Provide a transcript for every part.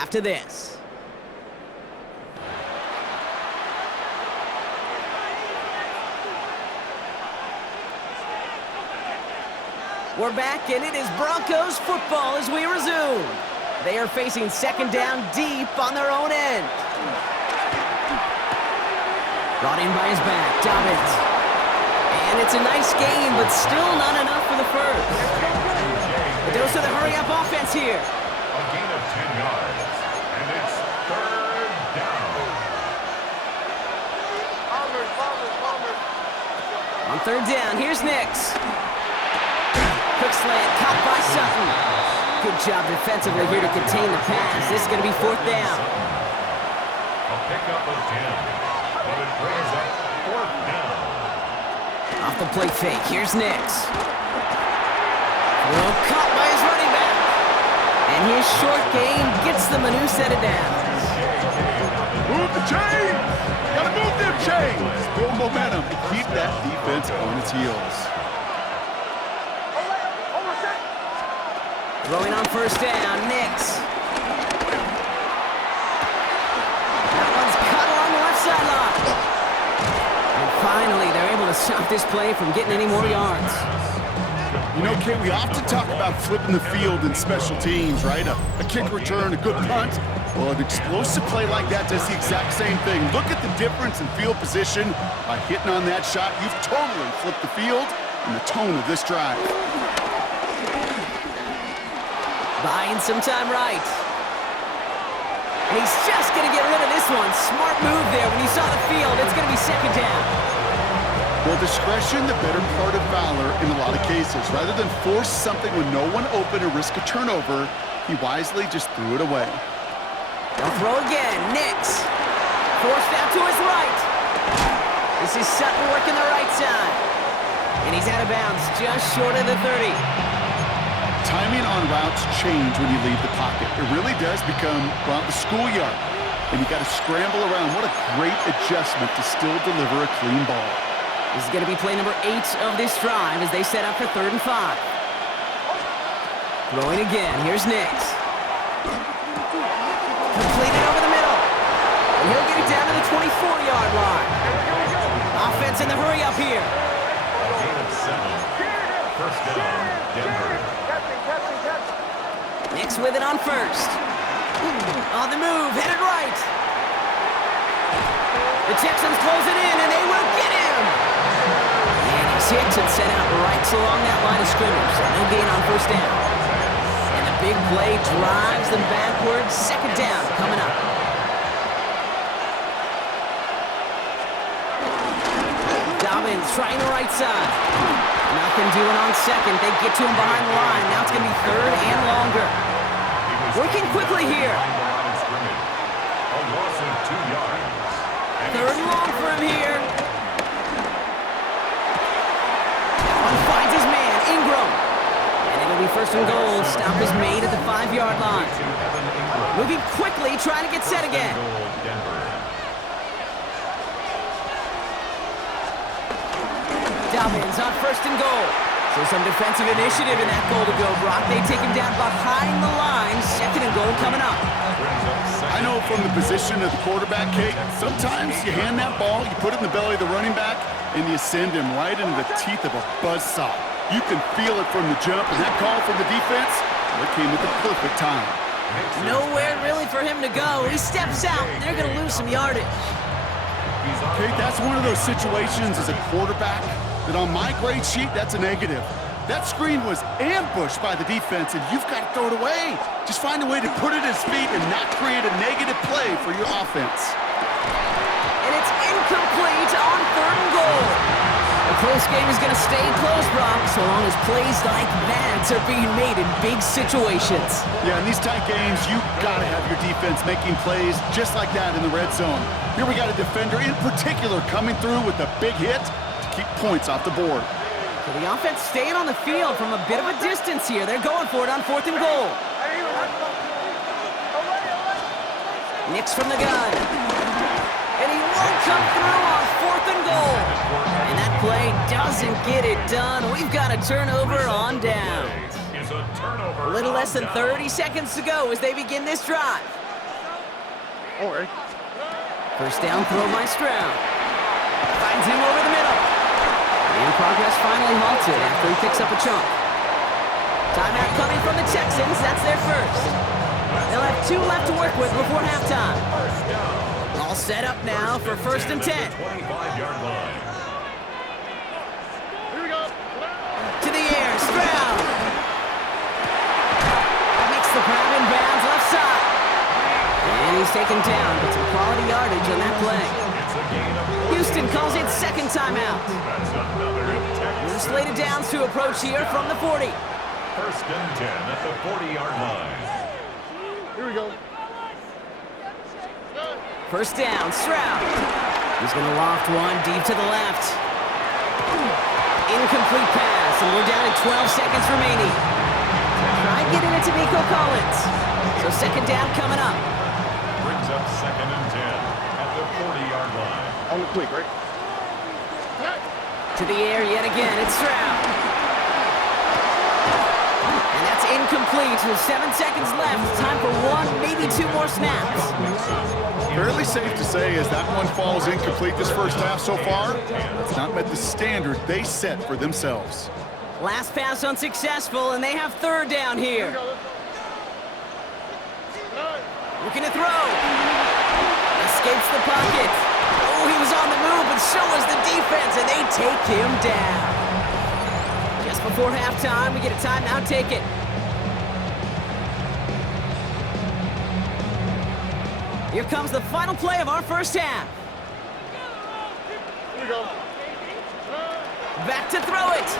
after this. We're back, and it is Broncos football as we resume. They are facing second down deep on their own end. Brought in by his back, Dobbins. And it's a nice game, but still not enough for the first. A dose of the hurry-up offense here. A gain of 10 yards, and it's third down. On third down, here's Nix. Quick slant, caught by Sutton. Good job defensively here to contain the pass. This is going to be fourth down. A pickup of 10, but it brings up fourth down. Off the play fake, here's Nix. Throw caught by his running back. And his short game gets them a new set of downs. Move the chains! Gotta move them chains! Build momentum to keep that defense on its heels. Throwing on first down, Nix. That one's cut along the left sideline. And finally, they're able to stop this play from getting any more yards. You know, Kate, we often talk about flipping the field in special teams, right? A kick return, a good punt. Well, an explosive play like that does the exact same thing. Look at the difference in field position. By hitting on that shot, you've totally flipped the field and the tone of this drive. Buying some time right. And he's just going to get rid of this one. Smart move there. When you saw the field, it's going to be second down. Well, discretion, the better part of valor in a lot of cases. Rather than force something with no one open or risk a turnover, he wisely just threw it away. They'll throw again. Nix. Forced out to his right. This is Sutton working the right side. And he's out of bounds just short of the 30. Timing on routes change when you leave the pocket. It really does become, well, the schoolyard. And you got to scramble around. What a great adjustment to still deliver a clean ball. This is going to be play number 8 of this drive as they set up for 3rd and 5. Throwing again. Here's Nix. Completed over the middle. And he'll get it down to the 24-yard line. Offense in the hurry up here. A gain of 7. First down, Denver. Nix with it on first. On the move, headed right. The Texans close it in, and they will get him. And he's hit and set out right along that line of scrimmage. So no gain on first down. And the big play drives them backwards. Second down coming up. Dobbins trying the right side. Nothing doing on second. They get to him behind the line. Now it's going to be 3rd and longer. Working quickly here. A loss of 2 yards. 3rd and long for him here. That one finds his man, Ingram. And it'll be 1st and goal. Stop is made at the 5-yard line. Moving quickly, trying to get set again. Dobbins on 1st and goal. So some defensive initiative in that goal to go, Brock. They take him down behind the line. 2nd and goal coming up. I know from the position of the quarterback, Kate, sometimes you hand that ball, you put it in the belly of the running back, and you send him right into the teeth of a buzzsaw. You can feel it from the jump, and that call from the defense, it came at the perfect time. Nowhere really for him to go. He steps out, and they're going to lose some yardage. Kate, that's one of those situations as a quarterback that on my grade sheet, that's a negative. That screen was ambushed by the defense, and you've got to throw it away. Just find a way to put it at his feet and not create a negative play for your offense. And it's incomplete on 3rd and goal. The close game is going to stay close, Brock, so long as plays like that are being made in big situations. Yeah, in these tight games, you've got to have your defense making plays just like that in the red zone. Here we got a defender in particular coming through with a big hit to keep points off the board. So the offense staying on the field from a bit of a distance here. They're going for it on 4th and goal. Nix from the gun. And he won't come through on 4th and goal. And that play doesn't get it done. We've got a turnover on down. A little less than 30 seconds to go as they begin this drive. First down throw by Stroud. Finds him over the middle. And progress finally halted after he picks up a chunk. Timeout coming from the Texans. That's their first. They'll have 2 left to work with before halftime. All set up now for 1st and 10. 25-yard line. To the air, Stroud. Makes the grab in bounds left side. And he's taken down, but some quality yardage on that play. It's a gain of Houston calls it second timeout. That's another Texas. Slated downs to approach here from the 40. 1st and 10 at the 40-yard line. First down, Stroud. He's going to loft one deep to the left. Incomplete pass, and we're down to 12 seconds remaining. Try getting it to Nico Collins. So second down coming up. Brings up 2nd and 10 at the 40-yard line. On the quick, right? To the air yet again, it's Stroud. And that's incomplete with 7 seconds left. Time for 1, maybe 2 more snaps. Fairly safe to say as that one falls incomplete this first half so far, it's not met the standard they set for themselves. Last pass unsuccessful, and they have 3rd down here. Looking to throw. Escapes the pocket. Oh, he was on the move, but so was the defense, and they take him down. Just before halftime, we get a timeout taken. Here comes the final play of our first half. Back to throw it.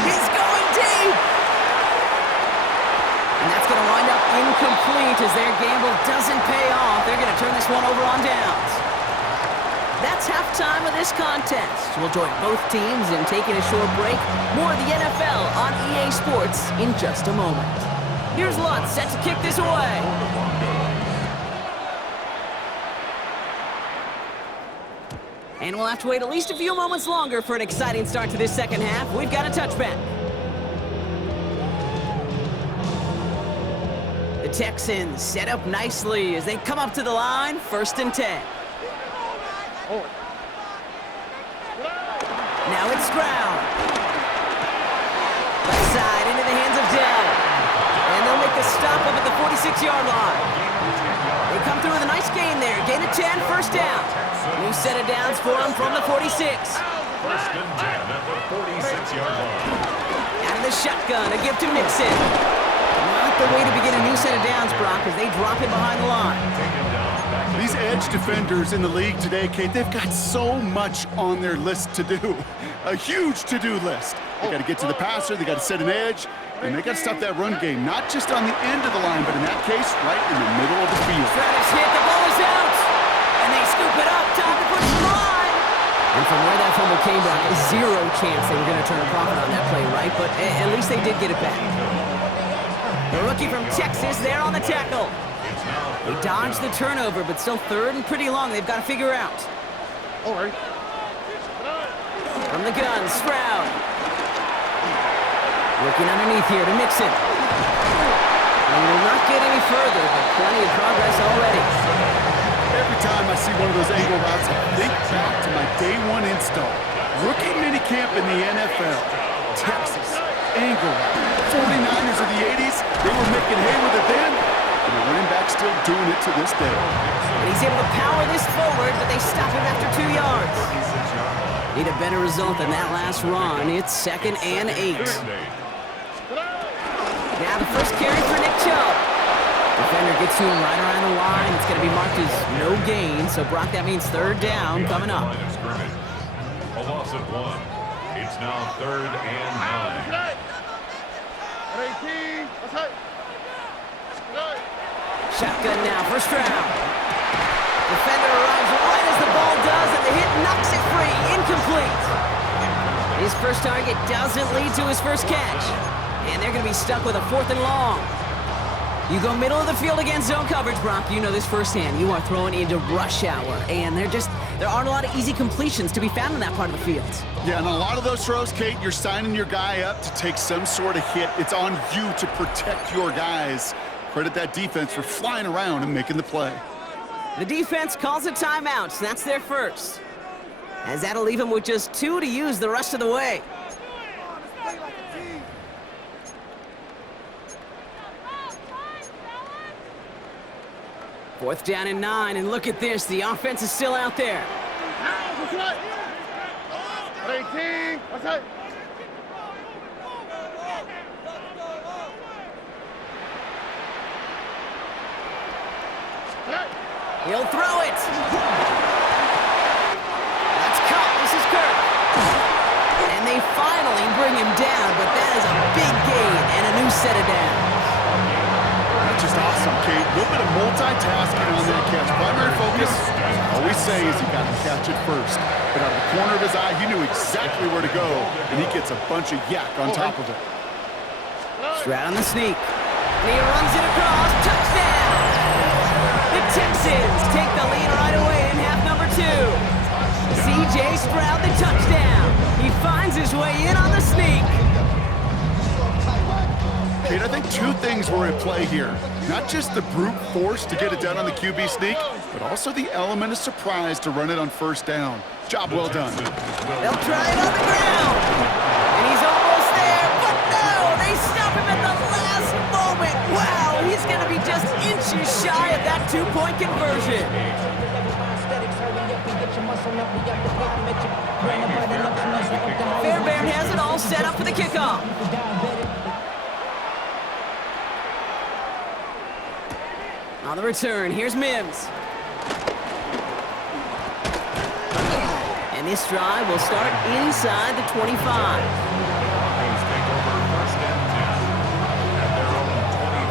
He's going deep. And that's going to wind up incomplete as their gamble doesn't pay off. They're going to turn this one over on downs. That's halftime of this contest. We'll join both teams in taking a short break. More of the NFL on EA Sports in just a moment. Here's Lutz set to kick this away. And we'll have to wait at least a few moments longer for an exciting start to this second half. We've got a touchback. The Texans set up nicely as they come up to the line, 1st and 10. Now it's Stroud. Left side into the hands of Dell. And they'll make the stop up at the 46-yard line. They come through with a nice gain there. Gain of 10, 1st down. New set of downs for them from the 46. 1st and 10 at the 46-yard line. Out of the shotgun, a give to Mixon. Not the way to begin a new set of downs, Brock, as they drop it behind the line. These edge defenders in the league today, Kate, they've got so much on their list to do. A huge to-do list. They got to get to the passer, they got to set an edge, and they got to stop that run game, not just on the end of the line, but in that case, right in the middle of the field. Travis hit, the ball is out, and they scoop it up, time to push the line. And from where that fumble came back, zero chance they were going to turn a profit on that play, right? But at least they did get it back. The rookie from Texas there on the tackle. They dodged the turnover, but still 3rd and pretty long. They've got to figure out. All right. From the gun, Stroud. Looking underneath here to Mixon. And will not get any further, but plenty of progress already. Every time I see one of those angle routes, I think back to my day 1 install. Rookie minicamp in the NFL. Texas, angle route. 49ers of the 80s, they were making hay with it then, and the running back still doing it to this day. And he's able to power this forward, but they stop him after 2 yards. Need a better result than that last run. It's 2nd and 8. Now the first carry for Nick Chubb. Defender gets to him right around the line. It's going to be marked as no gain. So, Brock, that means 3rd down coming up. A loss of 1. It's now 3rd and 9. Shotgun now for Stroud. Defender arrives right as the ball does, and the hit knocks it free. Incomplete. His first target doesn't lead to his first catch. And they're going to be stuck with a 4th and long. You go middle of the field against zone coverage, Brock. You know this firsthand. You are throwing into rush hour, and there aren't a lot of easy completions to be found in that part of the field. Yeah, and a lot of those throws, Kate, you're signing your guy up to take some sort of hit. It's on you to protect your guys. Credit that defense for flying around and making the play. The defense calls a timeout. That's their first. As that'll leave them with just 2 to use the rest of the way. Fourth down and 9, and look at this. The offense is still out there. He'll throw it. That's caught. This is Kirk. And they finally bring him down, but that is a big gain and a new set of downs. That's just awesome, Kate. A little bit of multitasking on that catch. Primary focus, as I always say, is you got to catch it first. But out of the corner of his eye, he knew exactly where to go, and he gets a bunch of yak on top of it. Stroud on the sneak. And he runs it across. Touchdown! The Texans take the lead right away in half number 2. C.J. Stroud, the touchdown. He finds his way in on the sneak. Kate, I think 2 things were at play here. Not just the brute force to get it done on the QB sneak, but also the element of surprise to run it on first down. Job well done. They'll try it on the ground. And he's almost there, but no! They stop him at the last moment. Wow, he's going to be just inches shy of that 2-point conversion. Fairbairn has it all set up for the kickoff. On the return, here's Mims. And this drive will start inside the 25.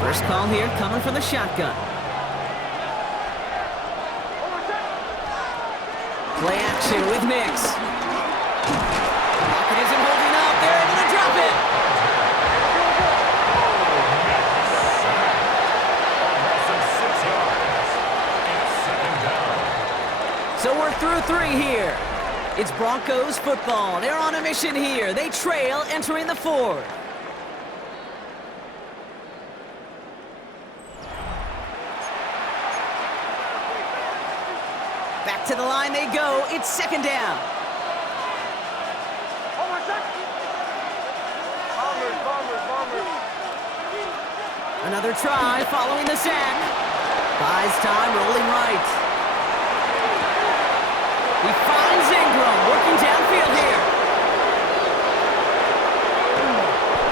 First call here coming from the shotgun. Play action with Mix. Pocket isn't holding up. They're able to drop it. So we're through 3 here. It's Broncos football. They're on a mission here. They trail entering the 4th. Back to the line they go. It's 2nd down. Another try following the sack. Buys time, rolling right. He finds Ingram, working downfield here.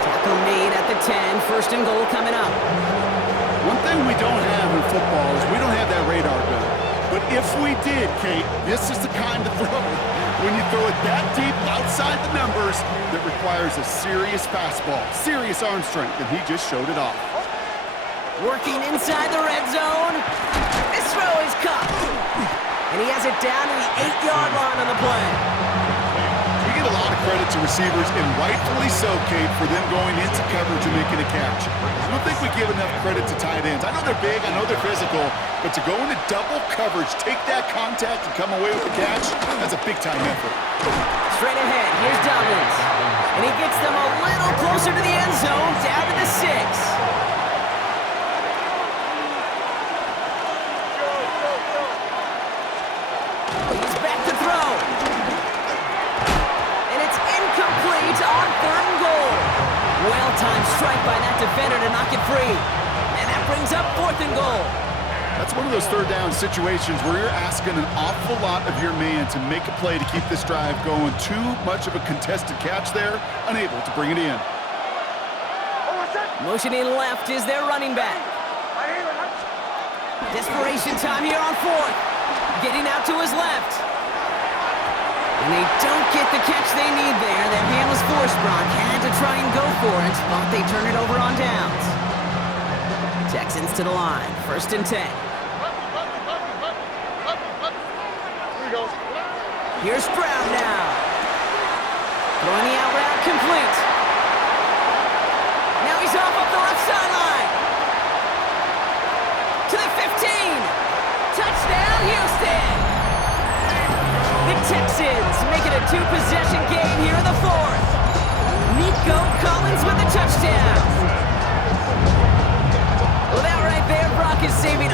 Tackle made at the 10, 1st and goal coming up. One thing we don't have in football is we don't have that radar gun. But if we did, Kate, this is the kind of throw, when you throw it that deep outside the numbers, that requires a serious fastball, serious arm strength, and he just showed it off. Working inside the red zone. This throw is caught. And he has it down to the 8-yard line on the play. You get a lot of credit to receivers, and rightfully so, Kate, for them going into coverage and making a catch. I don't think we give enough credit to tight ends. I know they're big, I know they're physical, but to go into double coverage, take that contact, and come away with the catch, that's a big-time effort. Straight ahead, here's Dobbins. And he gets them a little closer to the end zone, down to the 6. Well-timed strike by that defender to knock it free. And that brings up 4th and goal. That's one of those 3rd down situations where you're asking an awful lot of your man to make a play to keep this drive going. Too much of a contested catch there, unable to bring it in. Motioning left is their running back. Desperation time here on 4th. Getting out to his left. And they don't get the catch they need there. Their hand was forced. Brock had to try and go for it, but they turn it over on downs. Texans to the line. 1st and 10. Here's Stroud now. Throwing the out route complete. Now he's off the left sideline. To the 15. Touchdown, Houston. The Texans make it a 2-possession game here in the 4th. Nico Collins with the touchdown. Well, that right there, Brock is saving